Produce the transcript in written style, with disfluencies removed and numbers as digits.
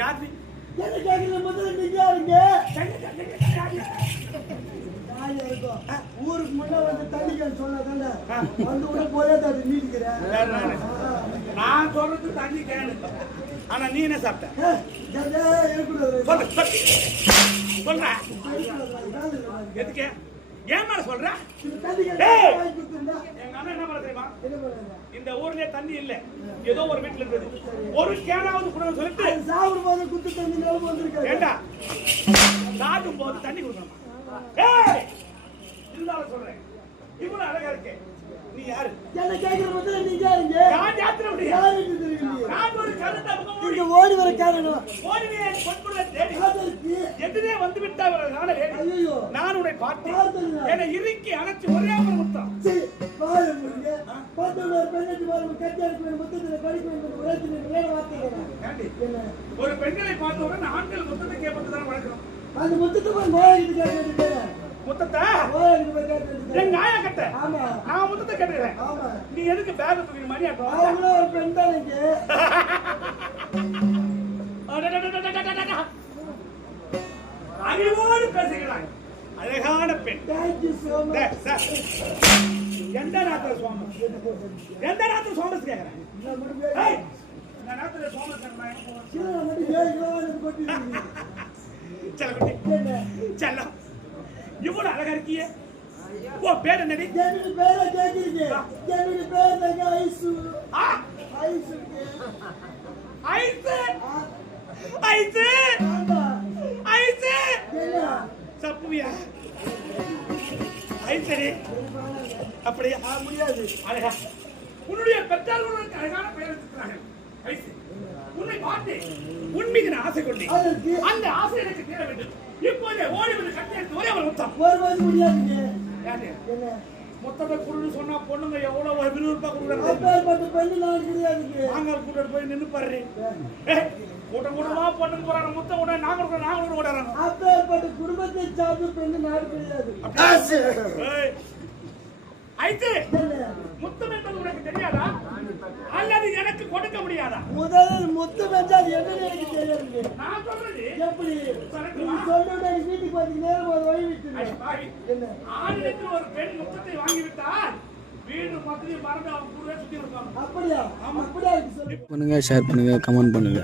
யாரு என்ன கேக்குற முதல்ல நீங்க யாருங்க? ஊருக்கு முன்ன வந்து தண்ணிக்கன்னு சொன்னதானே வந்து கூட போயே தண்ணி நீடிக்கிறேன். நான் சொல்றது தண்ணி கேனு. ஆனா நீ என்ன சாப்பிட்ட? சொல்ற எதுக்கு ஏன் மேல சொல்ற? எங்க அண்ணன் என்ன பண்ண தெரியுமா? இந்த ஊர்லயே தண்ணி இல்ல, ஏதோ ஒரு வீட்டுல இருக்குது, ஒரு கேனாவது கூட சொல்லிட்டு சாப்பிடும் போது குத்து தண்ணி நிலவு வந்திருக்காரு. ஏண்டா சாப்பிடும் போது தண்ணி கொடுக்கணுமா? இருந்தாலும் சொல்றேன், இவ்வளவு அழகா இருக்கே, நீ யாரு? என்ன கேக்குற முதல்ல நீங்க யாருங்க? நான் யாத்திரை யாருன்னு தெரியல. நான் ஒரு கருத்த இங்க ஓடி வர காரணம் ஓடிவே பொன்புள்ள தேடி எதிரே வந்து விட்டார்கள். ஐயோ நான் உன்னை பார்த்தேன், என்னை இறுக்கி அணைச்சு ஒரே ஒரு முத்தம். வாய முடிங்க 11 பெண்ணை வாரம் கட்டியாருக்கு முத்தத்தை படிக்க வேண்டும். ஒரே வார்த்தை ஒரு பெண்களை பார்த்தவுடன் ஆண்கள் முத்தத்தை கேட்பது தான் வழக்கம். அந்த முத்தத்தை போய் நோயாளிக்கு கேட்க முத்தத்தை எங்க ஆயா கட்ட. நான் முத்தத்தை கேட்டுக்கிறேன். நீ எதுக்கு பேக் தூக்கி மணி ஆட்டம்? ஒரு பெண் தான் இங்க அறிவோடு பேசுகிறாய், அழகான பெண். எந்த நேரத்துல சோமஸ் எந்த நேரத்துல சோமஸ் கேட்கிறேன்? இந்த நேரத்துல சோமஸ் செல்லம் இவ்வளவு அழகா இருக்கியே, ஓ பேர் என்னடி? பேர கேக்குறீங்க? என்னுடைய பேர் தாங்க ice. Ice ice ice ice சப்புவியா? ஐசரி அப்படியா? முடியாது. அழகா உன்னுடைய பெற்றார்களுக்கு அழகான பெயர் வச்சிருக்கிறார்கள். ஐசு உன்னை பார்த்து உன் மீது நான் ஆசை கொண்டேன். அந்த ஆசை எனக்கு தீர வேண்டும். இப்போதே ஓடி வந்து கட்டி எடுத்து ஒரே ஒரு முத்தம். ஒரு முடியாதுங்க. என்ன மொத்தத்தை குடுன்னு சொன்னா பொண்ணுங்க எவ்வளவு விறுவிறுப்பா கொடுக்குறாங்க. அப்பேற்பட்ட பெண்ணு நான் கிடையாதுங்க. நாங்கள் கூட்டிட்டு போய் நின்று பாரு. கூட்டம் கூட்டமா பொண்ணுங்க போறாங்க, முத்தம் கூட நாங்க ஓடுறாங்க. அப்பேற்பட்ட குடும்பத்தை சார்ந்த பெண்ணு நாடு கிடையாது. ஐத்து முத்தம் என்பது உனக்கு தெரியாதா அல்லது எனக்கு கொடுக்க முடியாதா? முதல்ல முத்தம் என்றால் என்னன்னு எனக்கு தெரியாது. நான் சொல்றது எப்படி நீ சொல்லுடா? வீட்டுக்கு வந்து நேரம் ஒரு வழி விட்டு என்ன ஆணிடத்தில் ஒரு பெண் முத்தத்தை வாங்கிவிட்டால் வீடு மொத்தத்தையும் மறந்து அவங்க கூடவே சுத்தி இருப்பாங்க. அப்படியா? அப்படியா? பண்ணுங்க, ஷேர் பண்ணுங்க, கமெண்ட் பண்ணுங்க.